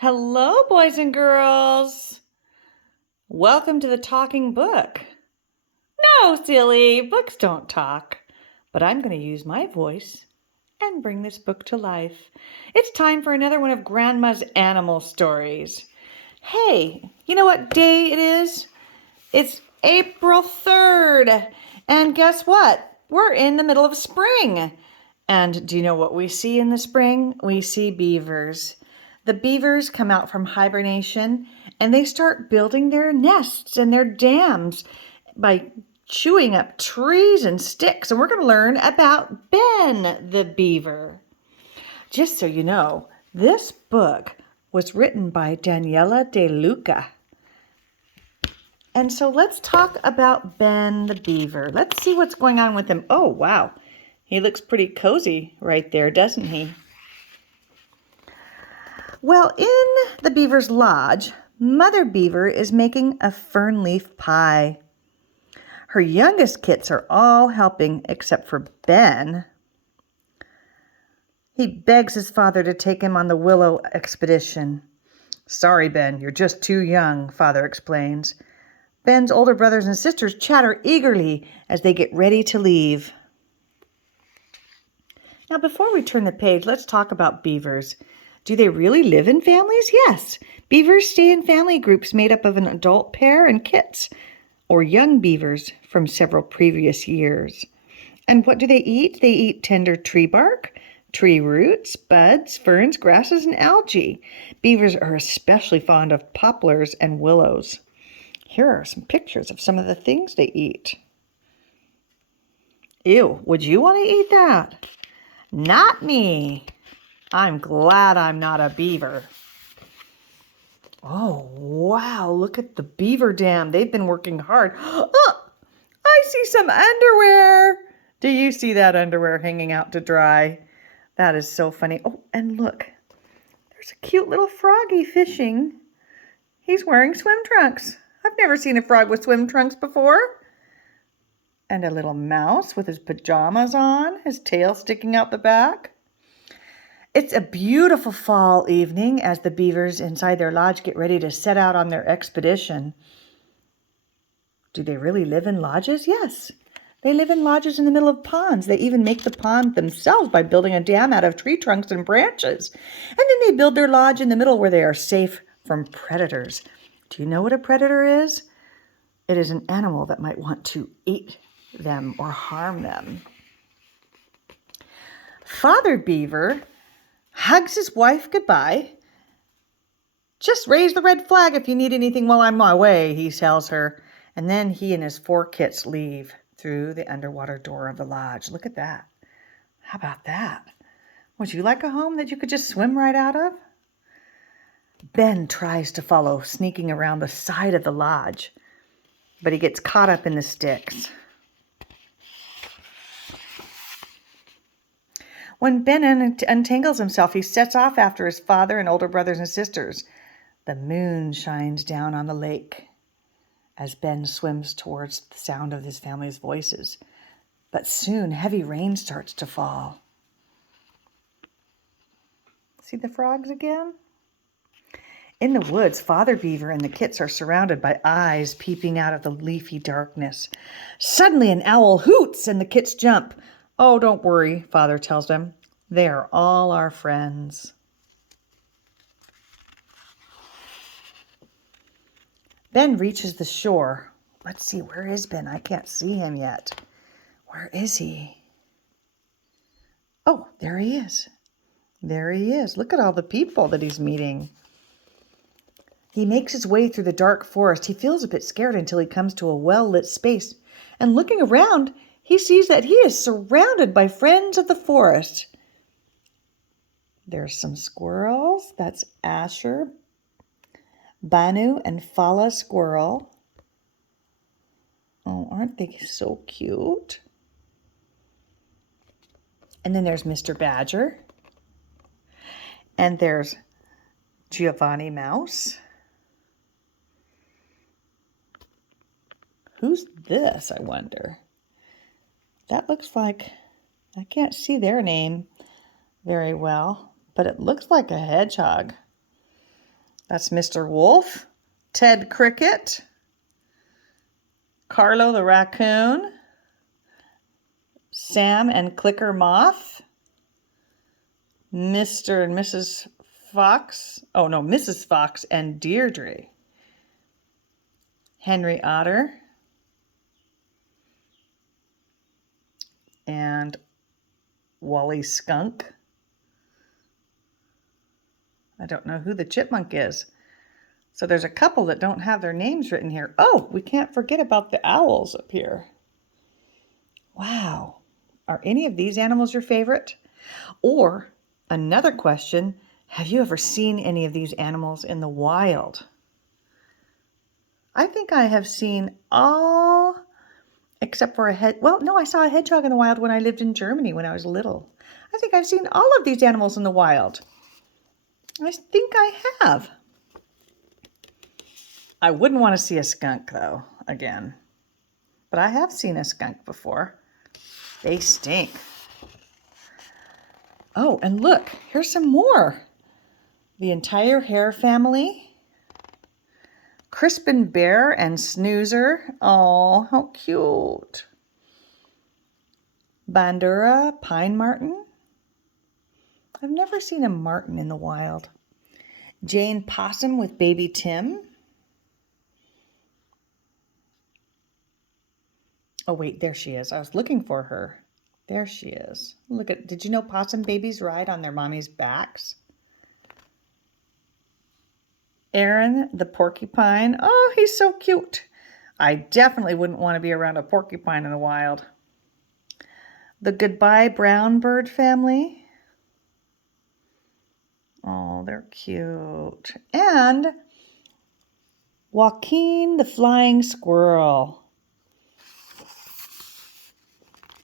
Hello, boys and girls. Welcome to the Talking Book. No, silly, books don't talk, but I'm going to use my voice and bring this book to life. It's time for another one of Grandma's animal stories. Hey, you know what day it is? It's April 3rd, and guess what? We're in the middle of spring. And do you know what we see in the spring? We see beavers. The beavers come out from hibernation and they start building their nests and their dams by chewing up trees and sticks. And we're going to learn about Ben the beaver. Just so you know, this book was written by Daniela de Luca. And so let's talk about Ben the beaver. Let's see what's going on with him. Oh, wow. He looks pretty cozy right there, doesn't he? Well, in the beaver's lodge, Mother Beaver is making a fern leaf pie. Her youngest kits are all helping except for Ben. He begs his father to take him on the willow expedition. Sorry, Ben, you're just too young, Father explains. Ben's older brothers and sisters chatter eagerly as they get ready to leave. Now, before we turn the page, let's talk about beavers. Do they really live in families? Yes. Beavers stay in family groups made up of an adult pair and kits, or young beavers from several previous years. And what do they eat? They eat tender tree bark, tree roots, buds, ferns, grasses, and algae. Beavers are especially fond of poplars and willows. Here are some pictures of some of the things they eat. Ew, would you want to eat that? Not me. I'm glad I'm not a beaver. Oh, wow, look at the beaver dam. They've been working hard. Oh, I see some underwear. Do you see that underwear hanging out to dry? That is so funny. Oh, and look, there's a cute little froggy fishing. He's wearing swim trunks. I've never seen a frog with swim trunks before. And a little mouse with his pajamas on, his tail sticking out the back. It's a beautiful fall evening as the beavers inside their lodge get ready to set out on their expedition. Do they really live in lodges? Yes. They live in lodges in the middle of ponds. They even make the pond themselves by building a dam out of tree trunks and branches. And then they build their lodge in the middle where they are safe from predators. Do you know what a predator is? It is an animal that might want to eat them or harm them. Father Beaver hugs his wife goodbye. Just raise the red flag if you need anything while I'm my way, he tells her. And then he and his 4 kits leave through the underwater door of the lodge. Look at that. How about that? Would you like a home that you could just swim right out of? Ben tries to follow, sneaking around the side of the lodge, but he gets caught up in the sticks. When Ben untangles himself, he sets off after his father and older brothers and sisters. The moon shines down on the lake as Ben swims towards the sound of his family's voices. But soon, heavy rain starts to fall. See the frogs again? In the woods, Father Beaver and the kits are surrounded by eyes peeping out of the leafy darkness. Suddenly, an owl hoots and the kits jump. Oh, don't worry, Father tells them. They are all our friends. Ben reaches the shore. Let's see, where is Ben? I can't see him yet. Where is he? Oh, there he is. There he is. Look at all the people that he's meeting. He makes his way through the dark forest. He feels a bit scared until he comes to a well-lit space. And looking around, he sees that he is surrounded by friends of the forest. There's some squirrels. That's Asher, Banu, and Fala squirrel. Oh, aren't they so cute? And then there's Mr. Badger. And there's Giovanni Mouse. Who's this, I wonder? That looks like, I can't see their name very well, but it looks like a hedgehog. That's Mr. Wolf, Ted Cricket, Carlo the raccoon, Sam and Clicker Moth, Mr. and Mrs. Fox. Oh no, Mrs. Fox and Deirdre. Henry Otter. And Wally Skunk. I don't know who the chipmunk is. So there's a couple that don't have their names written here. Oh, we can't forget about the owls up here. Wow. Are any of these animals your favorite? Or another question, have you ever seen any of these animals in the wild? I think I have seen all except for I saw a hedgehog in the wild when I lived in Germany when I was little. I think I've seen all of these animals in the wild. I think I have. I wouldn't want to see a skunk, though, again. But I have seen a skunk before. They stink. Oh, and look, here's some more. The entire hare family. Crispin Bear and Snoozer. Oh, how cute. Bandura, Pine Marten. I've never seen a marten in the wild. Jane Possum with baby Tim. Oh, wait, there she is. I was looking for her. There she is. Did you know possum babies ride on their mommy's backs? Aaron the porcupine. Oh, he's so cute. I definitely wouldn't want to be around a porcupine in the wild. The Goodbye Brown Bird family. Oh, they're cute. And Joaquin the flying squirrel.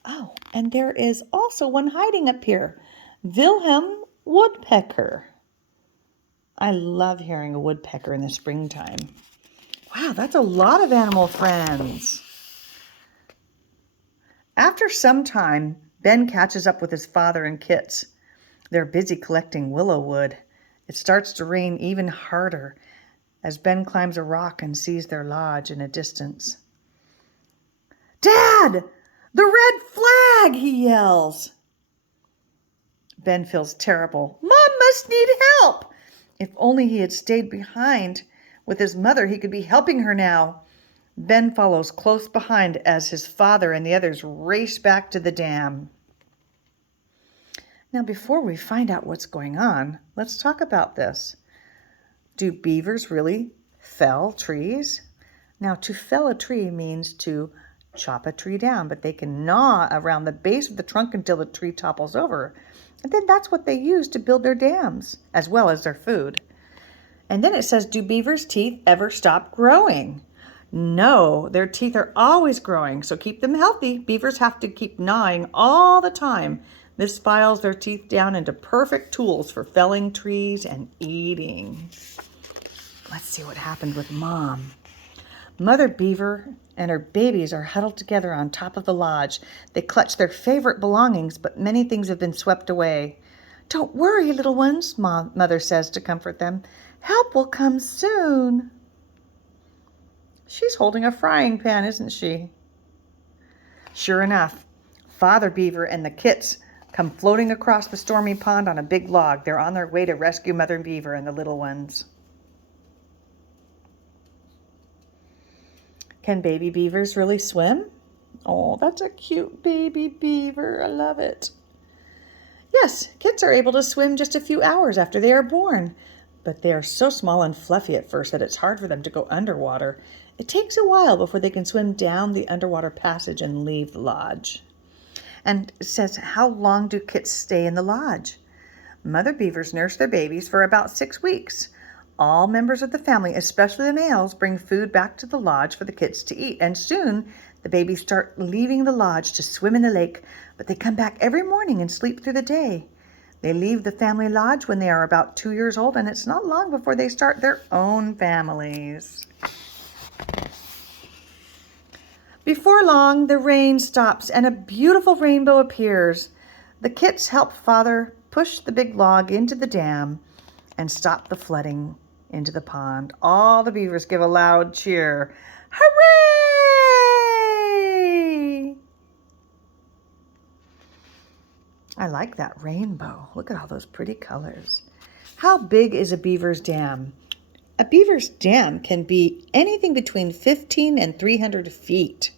Oh, and there is also one hiding up here. Wilhelm woodpecker. I love hearing a woodpecker in the springtime. Wow, that's a lot of animal friends. After some time, Ben catches up with his father and Kits. They're busy collecting willow wood. It starts to rain even harder as Ben climbs a rock and sees their lodge in a distance. "Dad! The red flag!" he yells. Ben feels terrible. Mom must need help. If only he had stayed behind with his mother, he could be helping her now. Ben follows close behind as his father and the others race back to the dam. Now, before we find out what's going on, let's talk about this. Do beavers really fell trees? Now, to fell a tree means to chop a tree down, but they can gnaw around the base of the trunk until the tree topples over. And then that's what they use to build their dams, as well as their food. And then it says, do beavers' teeth ever stop growing? No, their teeth are always growing, so keep them healthy. Beavers have to keep gnawing all the time. This files their teeth down into perfect tools for felling trees and eating. Let's see what happened with Mom. Mother Beaver and her babies are huddled together on top of the lodge. They clutch their favorite belongings, but many things have been swept away. Don't worry, little ones, Mother says to comfort them. Help will come soon. She's holding a frying pan, isn't she? Sure enough, Father Beaver and the Kits come floating across the stormy pond on a big log. They're on their way to rescue Mother Beaver and the little ones. Can baby beavers really swim? Oh, that's a cute baby beaver. I love it. Yes, Kits are able to swim just a few hours after they are born, but they are so small and fluffy at first that it's hard for them to go underwater. It takes a while before they can swim down the underwater passage and leave the lodge. And it says, how long do Kits stay in the lodge? Mother beavers nurse their babies for about 6 weeks. All members of the family, especially the males, bring food back to the lodge for the Kits to eat. And soon, the babies start leaving the lodge to swim in the lake, but they come back every morning and sleep through the day. They leave the family lodge when they are about 2 years old, and it's not long before they start their own families. Before long, the rain stops and a beautiful rainbow appears. The Kits help Father push the big log into the dam and stop the flooding into the pond. All the beavers give a loud cheer. Hooray! I like that rainbow. Look at all those pretty colors. How big is a beaver's dam? A beaver's dam can be anything between 15 and 300 feet.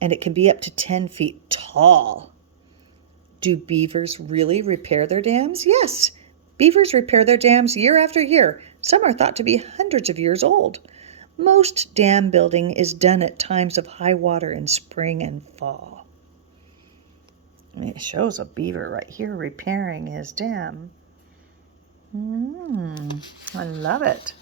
And it can be up to 10 feet tall. Do beavers really repair their dams? Yes. Beavers repair their dams year after year. Some are thought to be hundreds of years old. Most dam building is done at times of high water in spring and fall. It shows a beaver right here repairing his dam. I love it.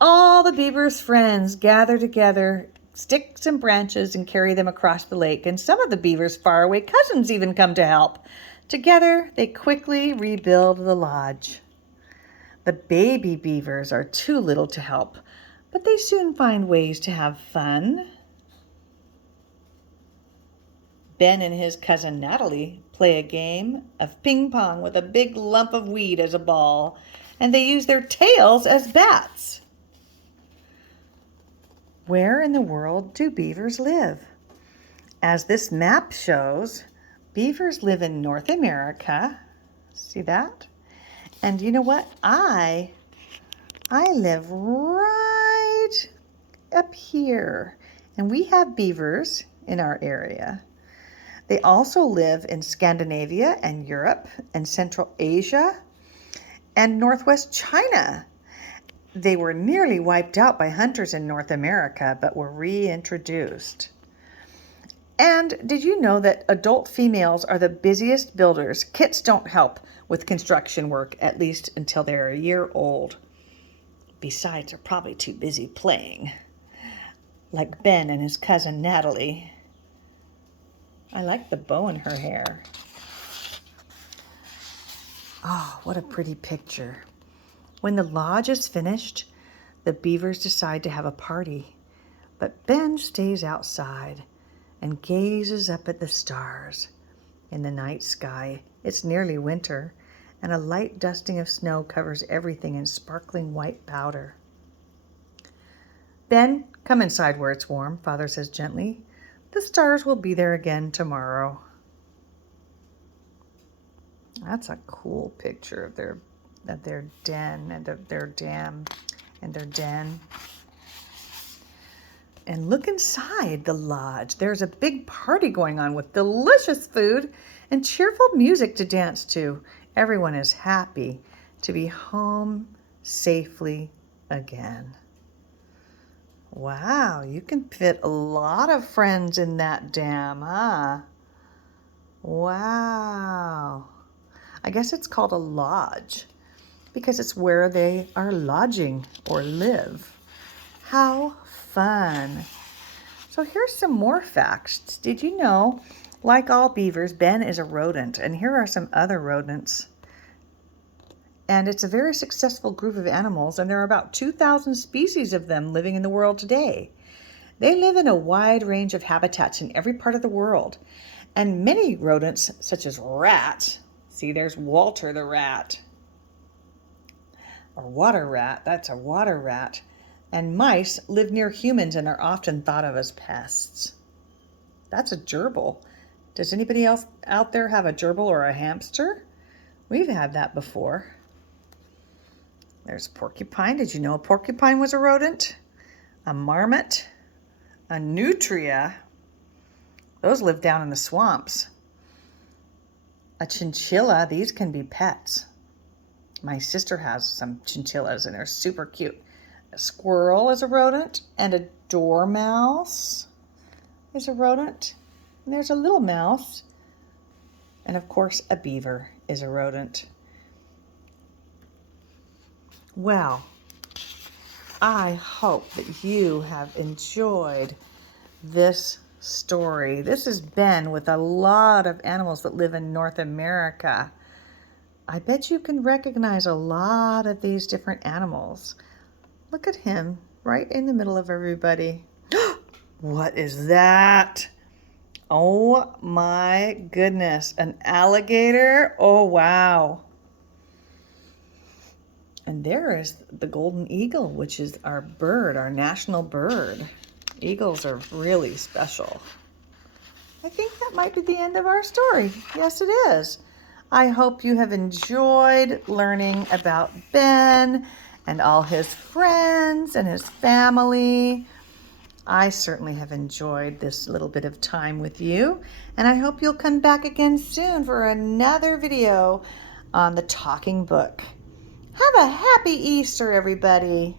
All the beaver's friends gather together sticks and branches and carry them across the lake, and some of the beaver's faraway cousins even come to help. Together, they quickly rebuild the lodge. The baby beavers are too little to help, but they soon find ways to have fun. Ben and his cousin Natalie play a game of ping pong with a big lump of weed as a ball, and they use their tails as bats. Where in the world do beavers live? As this map shows, beavers live in North America. See that? And you know what? I live right up here, and we have beavers in our area. They also live in Scandinavia and Europe and Central Asia and Northwest China. They were nearly wiped out by hunters in North America, but were reintroduced. And did you know that adult females are the busiest builders? Kits don't help with construction work, at least until they're a year old. Besides, they're probably too busy playing, like Ben and his cousin Natalie. I like the bow in her hair. Oh, what a pretty picture. When the lodge is finished, the beavers decide to have a party, but Ben stays outside and gazes up at the stars. In the night sky, it's nearly winter, and a light dusting of snow covers everything in sparkling white powder. Ben, come inside where it's warm, Father says gently. The stars will be there again tomorrow. That's a cool picture of their den and of their dam and their den. And look inside the lodge. There's a big party going on with delicious food and cheerful music to dance to. Everyone is happy to be home safely again. Wow, you can fit a lot of friends in that dam, huh? Wow. I guess it's called a lodge because it's where they are lodging or live. How fun. So here's some more facts. Did you know, like all beavers, Ben is a rodent, and here are some other rodents. And it's a very successful group of animals, and there are about 2,000 species of them living in the world today. They live in a wide range of habitats in every part of the world. And many rodents, such as rats, see, there's Walter the rat, or water rat, that's a water rat, and mice live near humans and are often thought of as pests. That's a gerbil. Does anybody else out there have a gerbil or a hamster? We've had that before. There's a porcupine. Did you know a porcupine was a rodent? A marmot, a nutria. Those live down in the swamps. A chinchilla, these can be pets. My sister has some chinchillas and they're super cute. A squirrel is a rodent, and a dormouse is a rodent. And there's a little mouse. And of course, a beaver is a rodent. Well, I hope that you have enjoyed this story. This has been with a lot of animals that live in North America. I bet you can recognize a lot of these different animals. Look at him right in the middle of everybody. What is that? Oh my goodness, an alligator? Oh wow. And there is the golden eagle, which is our bird, our national bird. Eagles are really special. I think that might be the end of our story. Yes, it is. I hope you have enjoyed learning about Ben and all his friends and his family. I certainly have enjoyed this little bit of time with you, and I hope you'll come back again soon for another video on the talking book. Have a happy Easter, everybody.